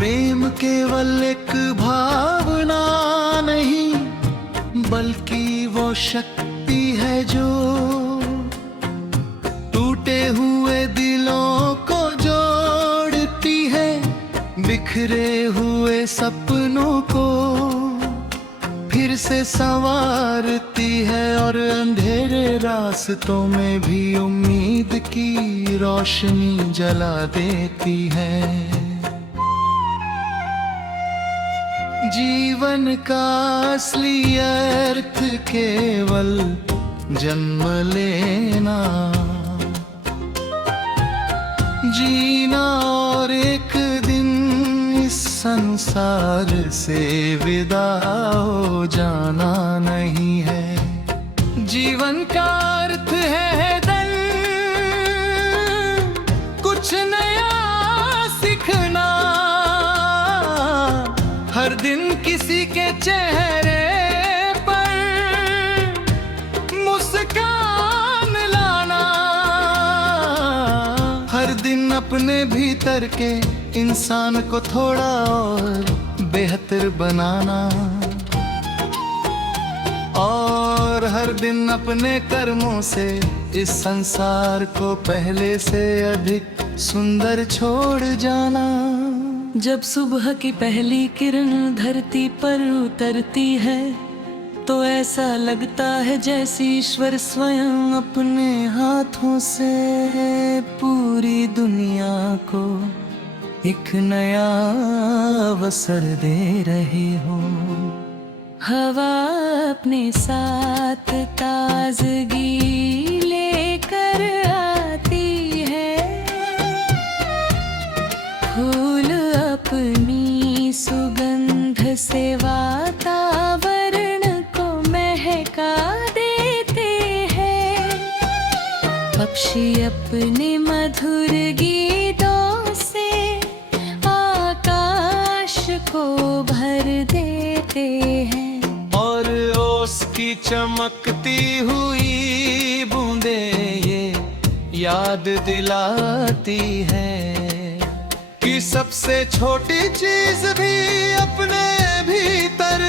प्रेम केवल एक भावना नहीं, बल्कि वो शक्ति है जो टूटे हुए दिलों को जोड़ती है, बिखरे हुए सपनों को फिर से संवारती है और अंधेरे रास्तों में भी उम्मीद की रोशनी जला देती है। जीवन का असली अर्थ केवल जन्म लेना, जीना और एक दिन इस संसार से विदा हो जाना नहीं है। जीवन का अर्थ है दर कुछ नया सीखना, हर दिन किसी के चेहरे पर मुस्कान लाना, हर दिन अपने भीतर के इंसान को थोड़ा और बेहतर बनाना, और हर दिन अपने कर्मों से इस संसार को पहले से अधिक सुंदर छोड़ जाना। जब सुबह की पहली किरण धरती पर उतरती है तो ऐसा लगता है जैसे ईश्वर स्वयं अपने हाथों से पूरी दुनिया को एक नया अवसर दे रहे हो। हवा अपने साथ ताजगी लेकर आती है, फूल अपनी सुगंध से वातावरण को महका देते हैं, पक्षी अपने मधुर गीतों से आकाश को भर देते हैं, और ओस की चमकती हुई बूंदे ये याद दिलाती है कि सबसे छोटी चीज भी अपने भीतर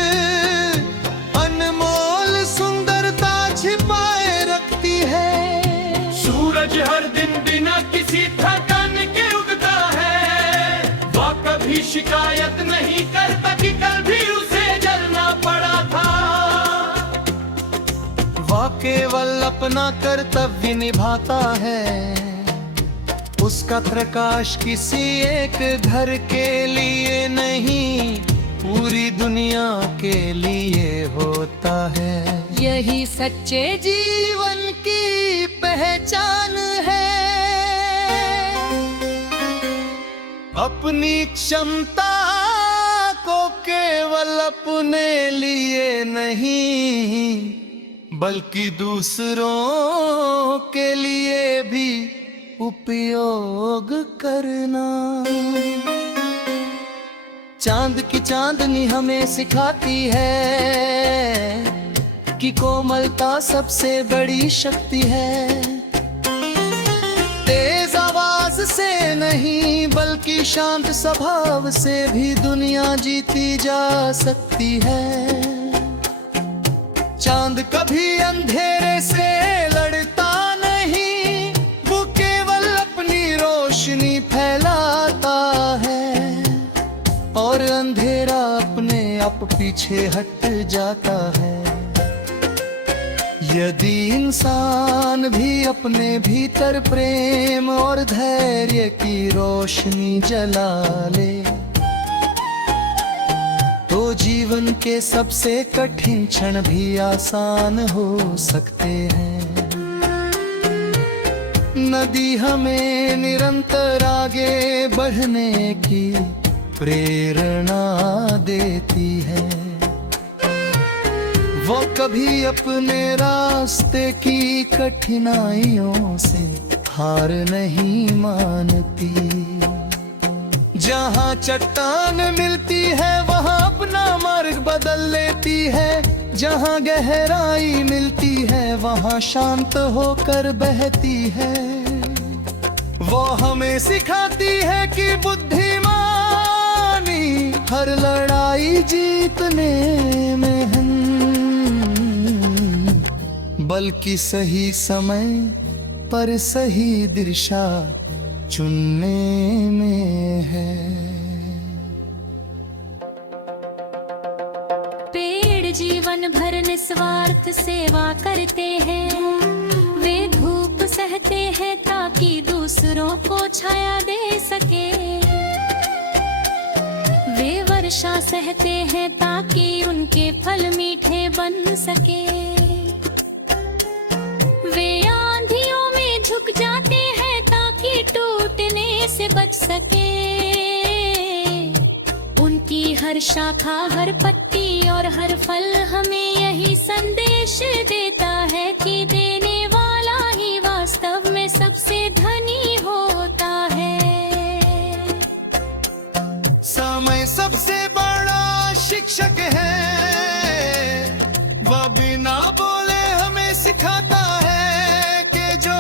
अनमोल सुंदरता छिपाए रखती है। सूरज हर दिन बिना किसी थकान के उगता है, वह कभी शिकायत नहीं करता कि कल भी उसे जलना पड़ा था। वह केवल अपना कर्तव्य निभाता है, उसका प्रकाश किसी एक घर के लिए नहीं, पूरी दुनिया के लिए होता है। यही सच्चे जीवन की पहचान है, अपनी क्षमता को केवल अपने लिए नहीं, बल्कि दूसरों के लिए भी उपयोग करना। चांद की चांदनी हमें सिखाती है कि कोमलता सबसे बड़ी शक्ति है। तेज आवाज से नहीं बल्कि शांत स्वभाव से भी दुनिया जीती जा सकती है। चांद कभी अंधेरे से लड़ता नहीं, वो केवल अपनी रोशनी फैलाता है, और अंधेरा अपने आप पीछे हट जाता है। यदि इंसान भी अपने भीतर प्रेम और धैर्य की रोशनी जला ले, तो जीवन के सबसे कठिन क्षण भी आसान हो सकते हैं। नदी हमें निरंतर आगे बढ़ने की प्रेरणा देती है, वो कभी अपने रास्ते की कठिनाइयों से हार नहीं मानती। जहाँ चट्टान मिलती है वहाँ अपना मार्ग बदल लेती है, जहाँ गहराई मिलती है वहाँ शांत होकर बहती है। वो हमें सिखाती है कि बुद्धिमान हर लड़ाई जीतने में है, बल्कि सही समय पर सही दिशा चुनने में है। पेड़ जीवन भर निस्वार्थ सेवा करते हैं, वे धूप सहते हैं ताकि दूसरों को छाया दे सके, वे वर्षा सहते हैं ताकि उनके फल मीठे बन सके, वे आंधियों में झुक जाते हैं ताकि टूटने से बच सके, उनकी हर शाखा हर पत्ती और हर फल हमें यही संदेश देता है कि देने वाला ही वास्तव में सबसे धनी होता है। समय सबसे बड़ा शिक्षक है, वह बिना बोले हमें सिखाता है कि जो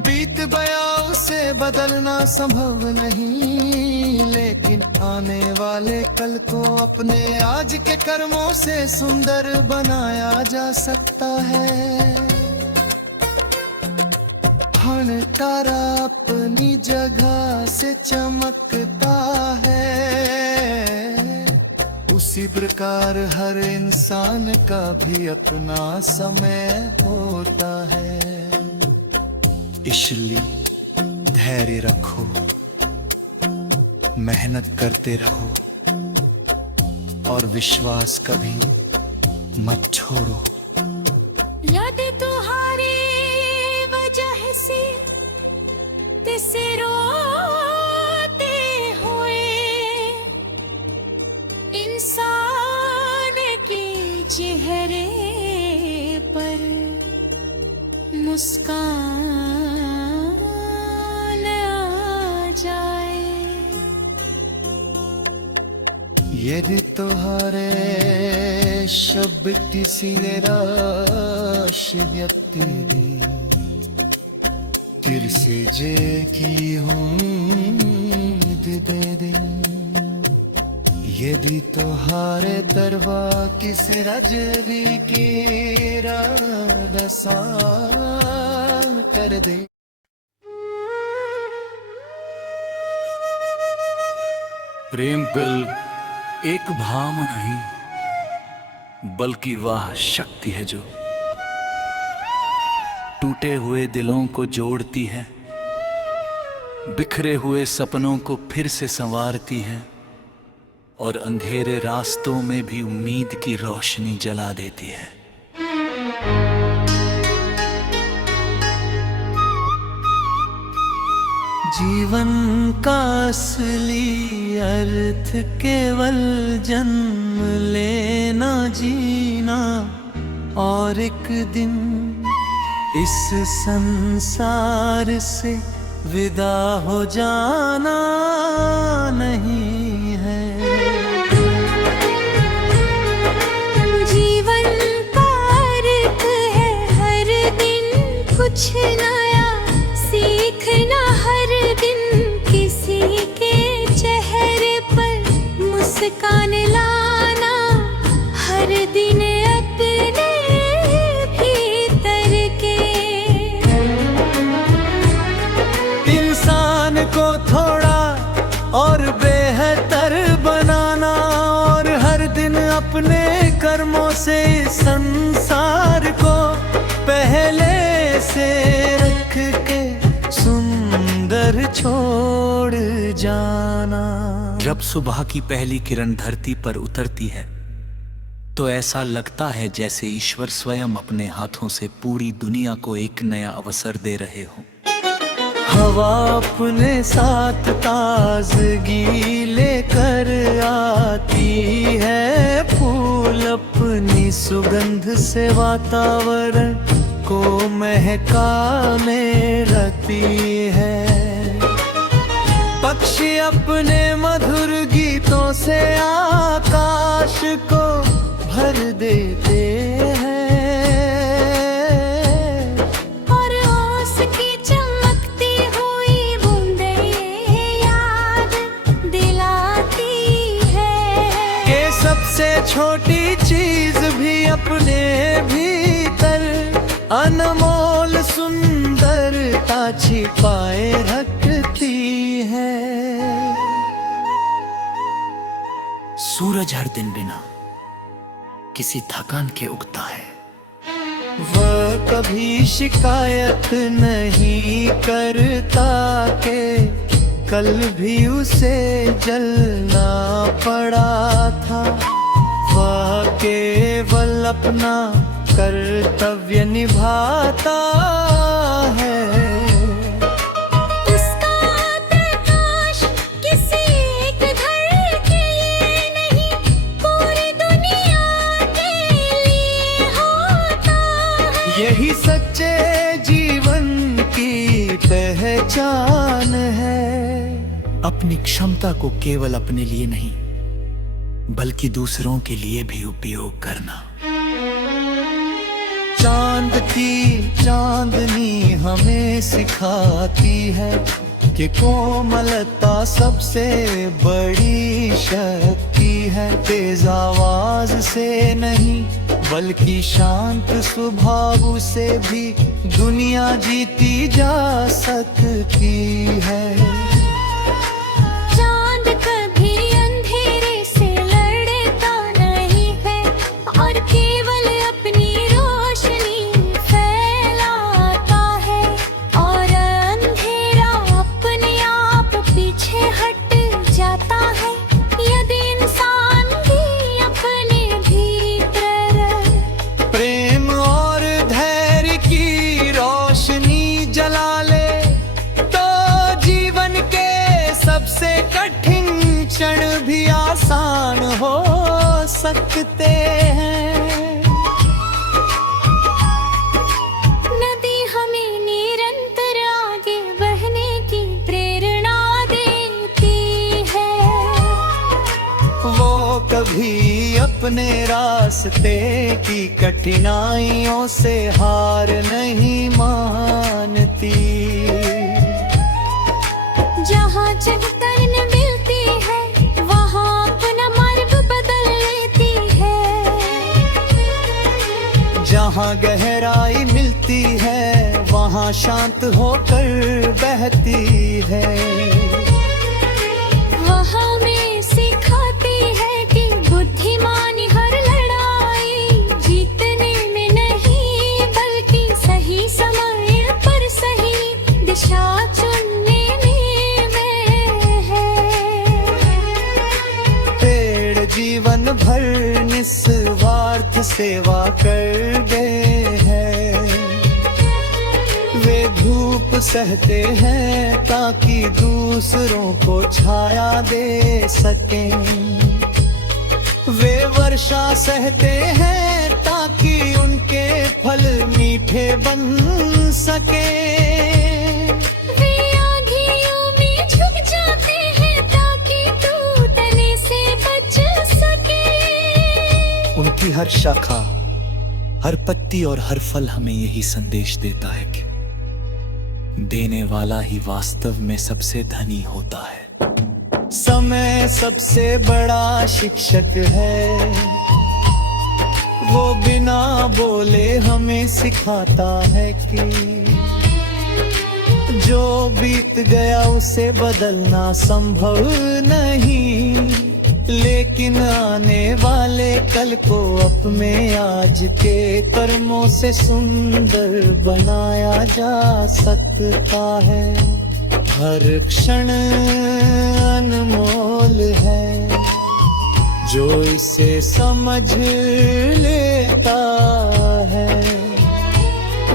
बीत गया उसे बदलना संभव नहीं, लेकिन आने वाले कल को अपने आज के कर्मों से सुंदर बनाया जा सकता है। हर तारा अपनी जगह से चमकता है, उसी प्रकार हर इंसान का भी अपना समय होता है। इसलिए धैर्य रखो, मेहनत करते रहो और विश्वास कभी मत छोड़ो। यदि तुम्हारी वजह से तिसे रोते हुए इंसान के चेहरे पर मुस्कान आ जाए, यदि तुम्हारे शब्द किसी निराश व्यक्ति फिर से जे की उम्मीद दे दे, यदि तुम्हारे दरवा किस रजवी की रसा कर दे। प्रेम पिल एक भाव नहीं बल्कि वह शक्ति है जो टूटे हुए दिलों को जोड़ती है, बिखरे हुए सपनों को फिर से संवारती है और अंधेरे रास्तों में भी उम्मीद की रोशनी जला देती है। जीवन का असली अर्थ केवल जन्म लेना जीना और एक दिन इस संसार से विदा हो जाना नहीं है। जीवन का अर्थ है हर दिन कुछ नया सीखना, हर दिन किसी के चेहरे पर मुस्कान लाना, हर दिन अपने भीतर के इंसान को थोड़ा और बेहतर बनाना और हर दिन अपने कर्मों से संसार को पहले से रख के सुंदर छोड़ जाना। जब सुबह की पहली किरण धरती पर उतरती है तो ऐसा लगता है जैसे ईश्वर स्वयं अपने हाथों से पूरी दुनिया को एक नया अवसर दे रहे हो। हवा अपने साथ ताजगी लेकर आती है, फूल अपनी सुगंध से वातावरण को महकाने लगती है, पक्षी अपने मधुर गीतों से आकाश को भर देते हैं और ओस की चमकती हुई बूंदें याद दिलाती है छोटी चीज भी अपने भीतर अनमोल सुंदरता छिपाए रखती है। सूरज हर दिन बिना किसी थकान के उगता है। वह कभी शिकायत नहीं करता के कल भी उसे जलना पड़ा था। वह केवल अपना कर्तव्य निभाता है। उसका प्रकाश किसी एक घर के लिए नहीं, पूरी दुनिया के लिए होता है। यही सच्चे जीवन की पहचान है। अपनी क्षमता को केवल अपने लिए नहीं बल्कि दूसरों के लिए भी उपयोग करना। चांद की चांदनी हमें सिखाती है कि कोमलता सबसे बड़ी शक्ति है। तेज आवाज से नहीं बल्कि शांत स्वभाव से भी दुनिया जीती जा सकती है। चांद कभी अंधेरे से लड़ता नहीं है और केवल अपनी रोशनी फैलाता है। और अंधेरा अपने आप पीछे हट जाता है यदि इंसान भी अपने भीतर प्रेम और धैर्य की रोशनी जला ले तो जीवन के सबसे कठिन क्षण भी आसान हो सकते हैं। नदी हमें निरंतर आगे बहने की प्रेरणा देती है। वो कभी अपने रास्ते की कठिनाइयों से हार नहीं मानती। जहाँ चट्टान मिलती है वहाँ अपना मार्ग बदल लेती है। जहाँ गहराई मिलती है वहाँ शांत होकर बहती है। वहाँ में सिखाती है कि बुद्धिमानी हर लड़ाई जीतने में नहीं बल्कि सही समय पर सही दिशा चुनने जीवन भर निस्वार्थ सेवा कर गए हैं। वे धूप सहते हैं ताकि दूसरों को छाया दे सकें। वे वर्षा सहते हैं ताकि उनके फल मीठे बन सके। वे आँधियों में झुक जाते हैं ताकि टूटने से बच सके। उनकी हर शाखा, हर पत्ती और हर फल हमें यही संदेश देता है कि देने वाला ही वास्तव में सबसे धनी होता है। समय सबसे बड़ा शिक्षक है। वो बिना बोले हमें सिखाता है कि जो बीत गया उसे बदलना संभव नहीं, लेकिन आने वाले कल को अपने आज के कर्मों से सुंदर बनाया जा सकता है। हर क्षण अनमोल है, जो इसे समझ लेता है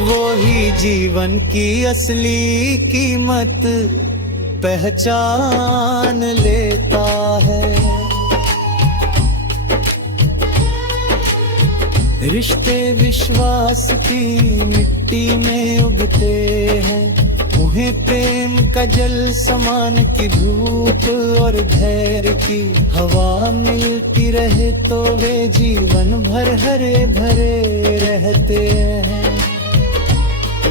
वो ही जीवन की असली कीमत पहचान लेता है। रिश्ते विश्वास की मिट्टी में उगते हैं, उन्हें प्रेम का जल समान की धूप और धैर्य की हवा मिलती रहे तो वे जीवन भर हरे भरे रहते हैं।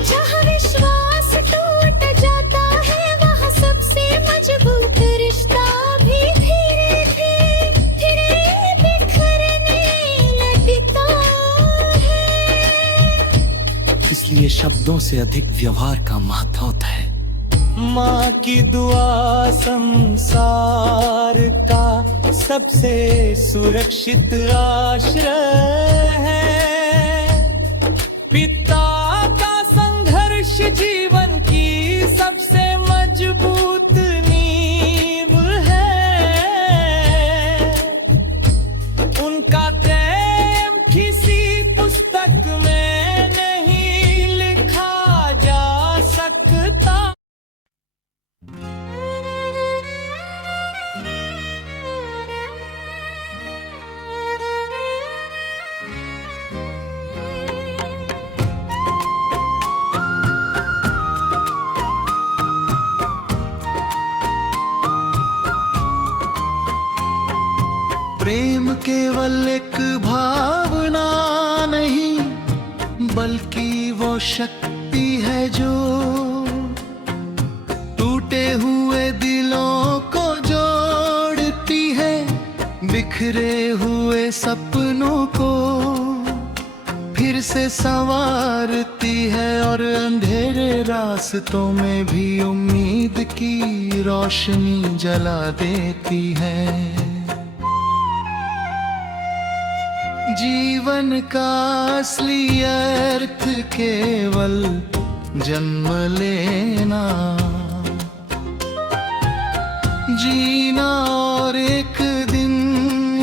जहाँ विश्वास टूट जाता है वहाँ सबसे मजबूत रिश्ता भी धीरे धीरे बिखरने सबसे अधिक व्यवहार का महत्व होता है। माँ की दुआ संसार का सबसे सुरक्षित आश्रय है। पिता का संघर्ष जीवन की सबसे मजबूत नींव है। उनका प्रेम किसी पुस्तक में नहीं लिखा जा सकता। प्रेम केवल एक भावना नहीं, बल्कि वो शक्ति है जो टूटे हुए दिलों को जोड़ती है, बिखरे हुए सपनों को फिर से संवारती है और अंधेरे रास्तों में भी उम्मीद की रोशनी जला देती है। जीवन का असली अर्थ केवल जन्म लेना, जीना और एक दिन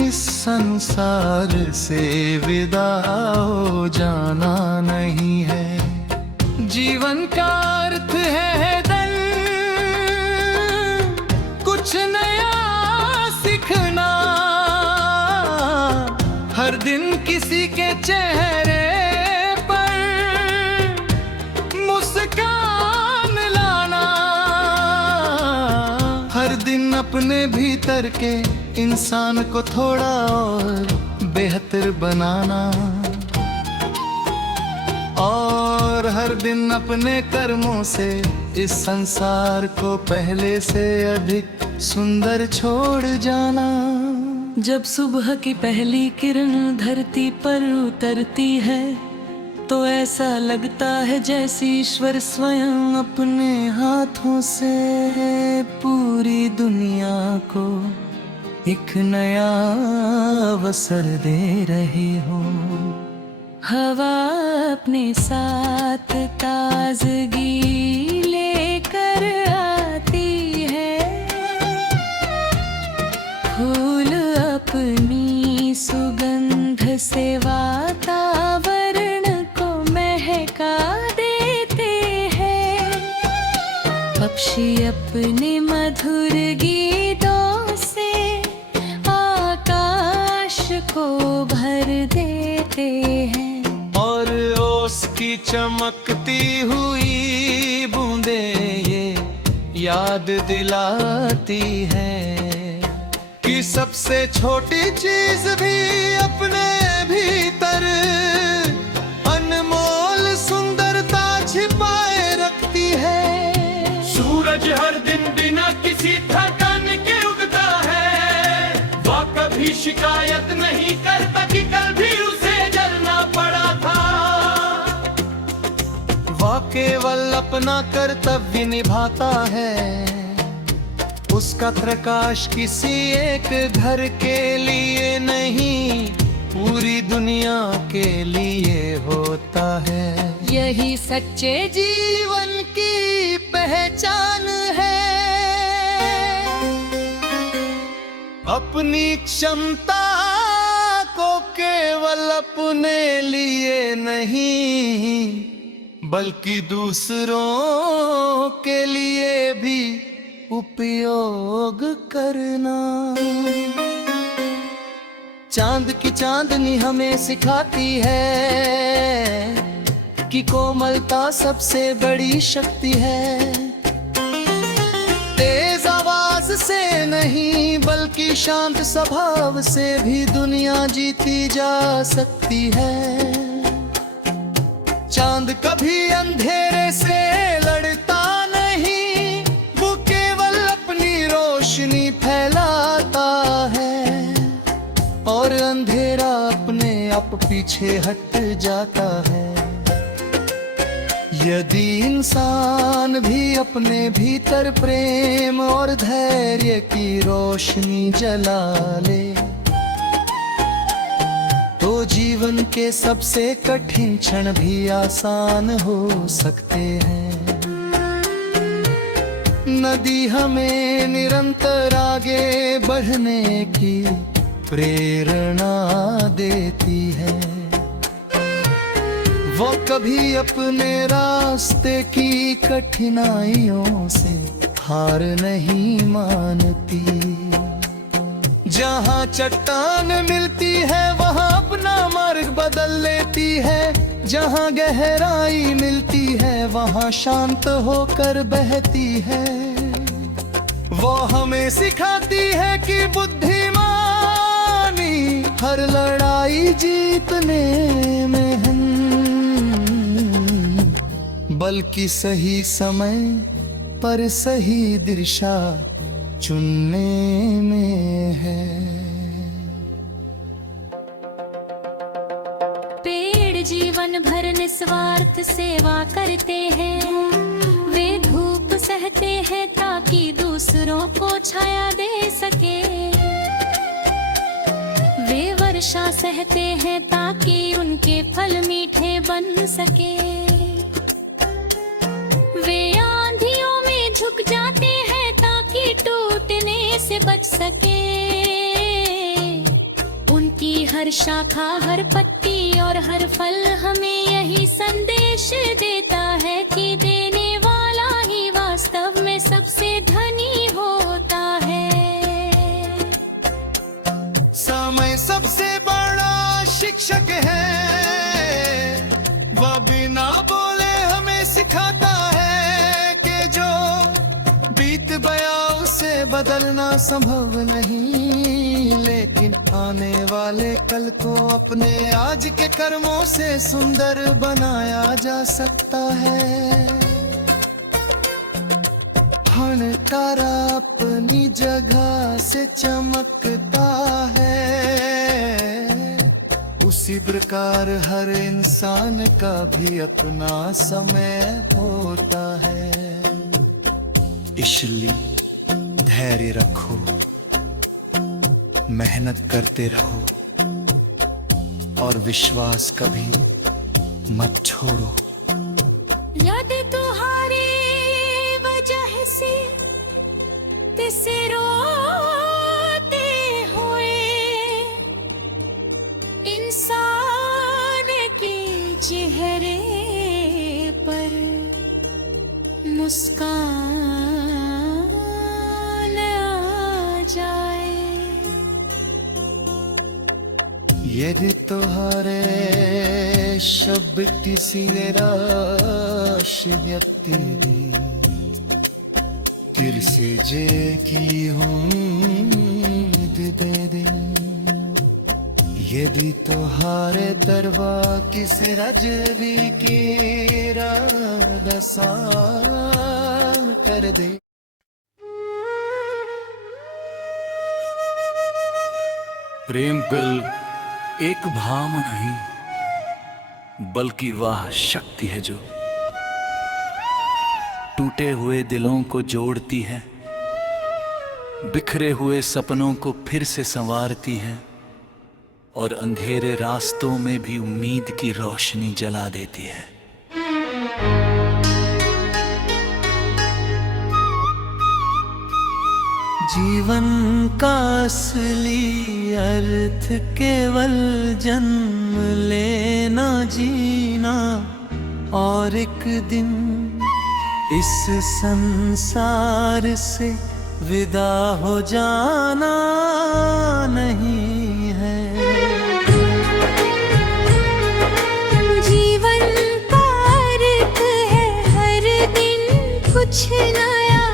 इस संसार से विदा हो जाना नहीं है। जीवन का अर्थ है दल कुछ नया सीखना, हर दिन किसी के चेहरे पर मुस्कान लाना, हर दिन अपने भीतर के इंसान को थोड़ा और बेहतर बनाना, और हर दिन अपने कर्मों से इस संसार को पहले से अधिक सुंदर छोड़ जाना। जब सुबह की पहली किरण धरती पर उतरती है तो ऐसा लगता है जैसे ईश्वर स्वयं अपने हाथों से पूरी दुनिया को एक नया अवसर दे रहे हो। हवा अपने साथ ताजगी लेकर आती है, फूल अपनी सुगंध से वातावरण को महका देते हैं, पक्षी अपने मधुर गीतों से आकाश को भर देते हैं, और ओस की चमकती हुई बूंदें ये याद दिलाती है कि सबसे छोटी चीज भी अपने भीतर अनमोल सुंदरता छिपाए रखती है। सूरज हर दिन बिना किसी थकान के उगता है, वह कभी शिकायत नहीं करता कि कल भी उसे जलना पड़ा था। वह केवल अपना कर्तव्य निभाता है, उसका प्रकाश किसी एक घर के लिए नहीं पूरी दुनिया के लिए होता है। यही सच्चे जीवन की पहचान है, अपनी क्षमता को केवल अपने लिए नहीं बल्कि दूसरों के लिए भी उपयोग करना। चांद की चांदनी हमें सिखाती है कि कोमलता सबसे बड़ी शक्ति है। तेज आवाज से नहीं बल्कि शांत स्वभाव से भी दुनिया जीती जा सकती है। चांद कभी अंधेरे से लड़ता नहीं, वो केवल अपनी रोशनी फैलाता है और अंधेरा अपने आप पीछे हट जाता है। यदि इंसान भी अपने भीतर प्रेम और धैर्य की रोशनी जला ले, तो जीवन के सबसे कठिन क्षण भी आसान हो सकते हैं। नदी हमें निरंतर आगे बढ़ने की प्रेरणा देती है। वो कभी अपने रास्ते की कठिनाइयों से हार नहीं मानती। जहाँ चट्टान मिलती है वहाँ अपना मार्ग बदल लेती है। जहाँ गहराई मिलती है वहाँ शांत होकर बहती है। वो हमें सिखाती है कि बुद्धिमानी हर लड़ाई जीतने में है, बल्कि सही समय पर सही दिशा चुनने में है। पेड़ जीवन भर निस्वार्थ सेवा करते हैं। वे धूप सहते हैं ताकि दूसरों को छाया दे सके। वे वर्षा सहते हैं ताकि उनके फल मीठे बन सके। वे आंधियों में झुक जाते हैं ताकि टूटने से बच सके। उनकी हर शाखा, हर पत्ती और हर फल हमें यही संदेश देता है कि देने वाला ही वास्तव में सबसे धनी होता है। समय सबसे बड़ा शिक्षक है। वह बिना बोले हमें सिखाता है कि जो बीत गया उसे बदलना संभव नहीं, लेकिन आने वाले कल को अपने आज के कर्मों से सुंदर बनाया जा सकता है। हर तारा अपनी जगह से चमकता है, उसी प्रकार हर इंसान का भी अपना समय होता है। इसलिए धैर्य रखो, मेहनत करते रहो और विश्वास कभी मत छोड़ो। यदि तुम्हारी वजह से तिसे रोते हुए इंसान के चेहरे पर मुस्कान आ जाए, यदि तुम्हारे शब्द किसी निराश व्यक्ति फिर से जे की उम्मीद दे दे, यदि तुम्हारे दरबार किसी रजबी की रसा कर दे। प्रेम बिल एक भाव नहीं, बल्कि वह शक्ति है जो टूटे हुए दिलों को जोड़ती है, बिखरे हुए सपनों को फिर से संवारती है और अंधेरे रास्तों में भी उम्मीद की रोशनी जला देती है। जीवन का असली अर्थ केवल जन्म लेना, जीना और एक दिन इस संसार से विदा हो जाना नहीं है। जीवन का अर्थ है हर दिन कुछ नया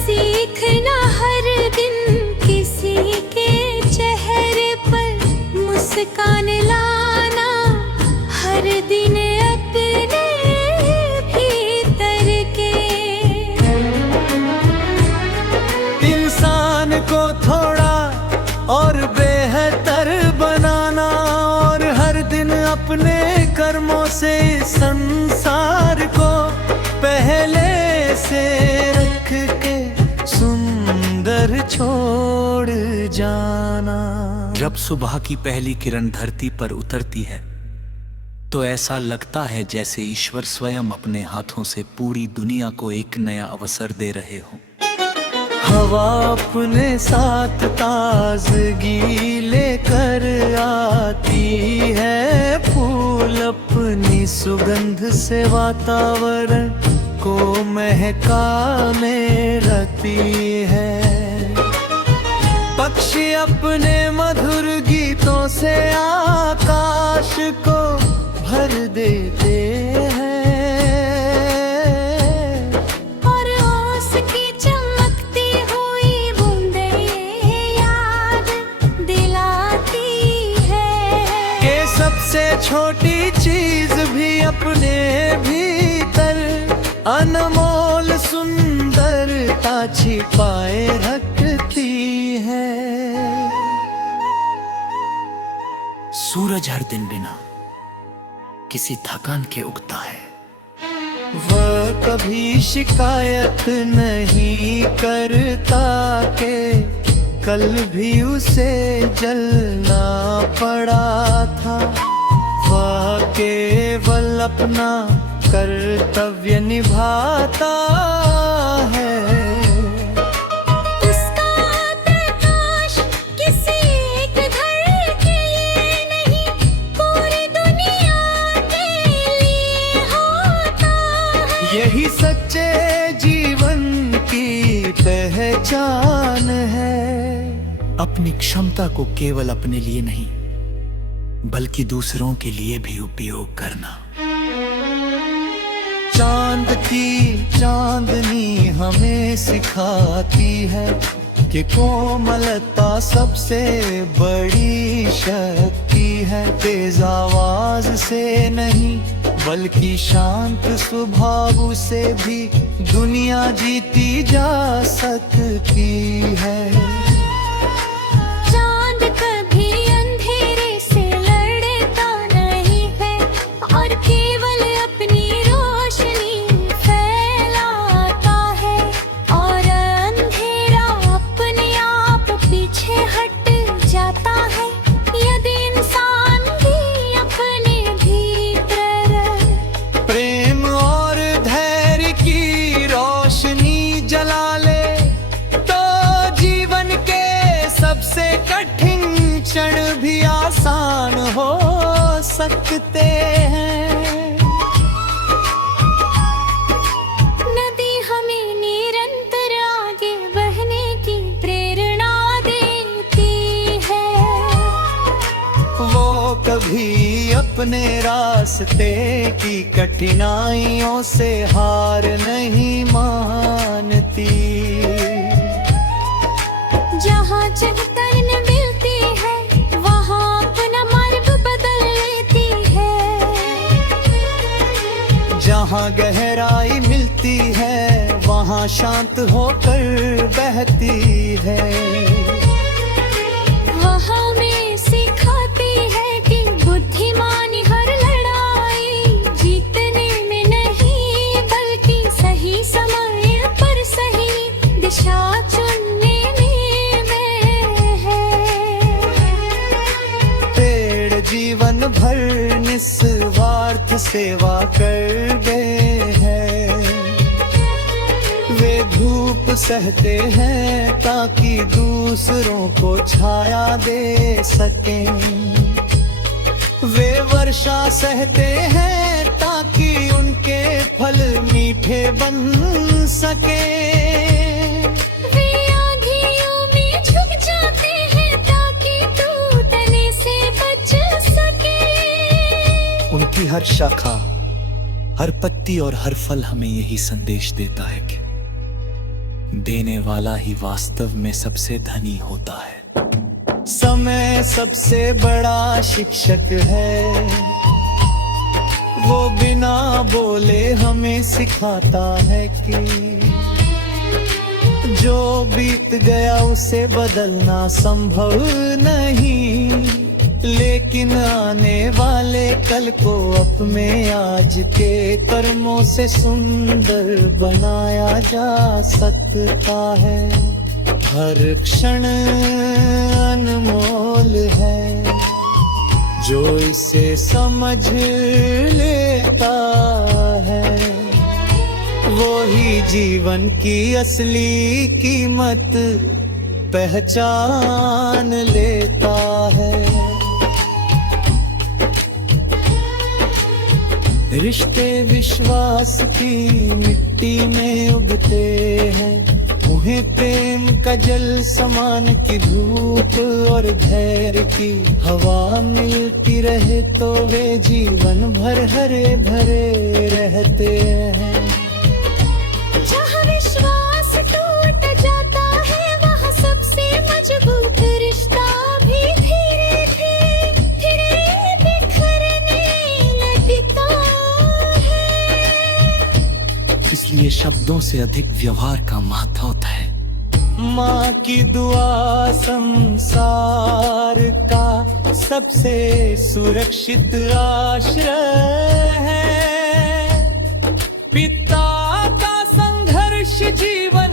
सीखना, हर दिन किसी के चेहरे पर मुस्कान लाना, हर दिन अपने भीतर के इंसान को थोड़ा और बेहतर बनाना और हर दिन अपने कर्मों से संसार को छोड़ जाना। जब सुबह की पहली किरण धरती पर उतरती है तो ऐसा लगता है जैसे ईश्वर स्वयं अपने हाथों से पूरी दुनिया को एक नया अवसर दे रहे हों। हवा अपने साथ ताजगी लेकर आती है, फूल अपनी सुगंध से वातावरण को महका में रखती है। पक्षी अपने मधुर गीतों से आकाश को भर देते हैं, और ओस की चमकती हुई बूंदें ये याद दिलाती है कि सबसे छोटी चीज भी अपने भीतर अनमोल सुंदरता छिपाए रखती है। सूरज हर दिन बिना किसी थकान के उगता है। वह कभी शिकायत नहीं करता कि कल भी उसे जलना पड़ा था। वह केवल अपना कर्तव्य निभाता है। उसका प्रकाश किसी एक घर के लिए नहीं, पूरी दुनिया के लिए होता है। यही सच्चे जीवन की पहचान है। अपनी क्षमता को केवल अपने लिए नहीं बल्कि दूसरों के लिए भी उपयोग करना। चांद की चांदनी हमें सिखाती है कि कोमलता सबसे बड़ी शक्ति है। तेज आवाज से नहीं बल्कि शांत स्वभाव से भी दुनिया जीती जा सकती है। चांद कभी अंधेरे से लड़ता नहीं है, और केवल अपनी रोशनी फैलाता है। और अंधेरा अपने आप पीछे हट जाता है, यदि इंसान भी अपने भीतर प्रेम और धैर्य की रोशनी जला ले तो जीवन के सबसे कठिन क्षण भी आसान हो सकते हैं। नदी हमें निरंतर आगे बहने की प्रेरणा देती है। वो कभी अपने रास्ते की कठिनाइयों से हार नहीं मानती। जहाँ चेतन मिलती है वहाँ अपना मार्ग बदल लेती है। जहाँ गहराई मिलती है वहाँ शांत होकर बहती है। वहाँ में सिखाती है कि बुद्धिमानी हर लड़ाई जीतने में नहीं बल्कि सही समय पर सही दिशा चुनने में है। पेड़ जीवन भर निस्वार्थ सेवा कर गए हैं। वे धूप सहते हैं ताकि दूसरों को छाया दे सकें। वे वर्षा सहते हैं ताकि उनके फल मीठे बन सके। वे आँधियों में झुक जाते हैं ताकि टूटने से बच सके। उनकी हर शाखा, हर पत्ती और हर फल हमें यही संदेश देता है कि देने वाला ही वास्तव में सबसे धनी होता है। समय सबसे बड़ा शिक्षक है। वो बिना बोले हमें सिखाता है कि जो बीत गया उसे बदलना संभव नहीं, लेकिन आने वाले कल को अपने आज के कर्मों से सुंदर बनाया जा सकता है। हर क्षण अनमोल है, जो इसे समझ लेता है वो ही जीवन की असली कीमत पहचान लेता है। रिश्ते विश्वास की मिट्टी में उगते हैं, उन्हें प्रेम का जल समान की धूप और धैर्य की हवा मिलती रहे तो वे जीवन भर हरे भरे रहते हैं। जहाँ विश्वास टूट जाता है वहाँ सबसे मजबूत रिश्ता भी धीरे धीरे बिखरने लगता है। इसलिए शब्दों से अधिक व्यवहार का महत्व होता है। माँ की दुआ संसार का सबसे सुरक्षित आश्रय है, पिता का संघर्ष जीवन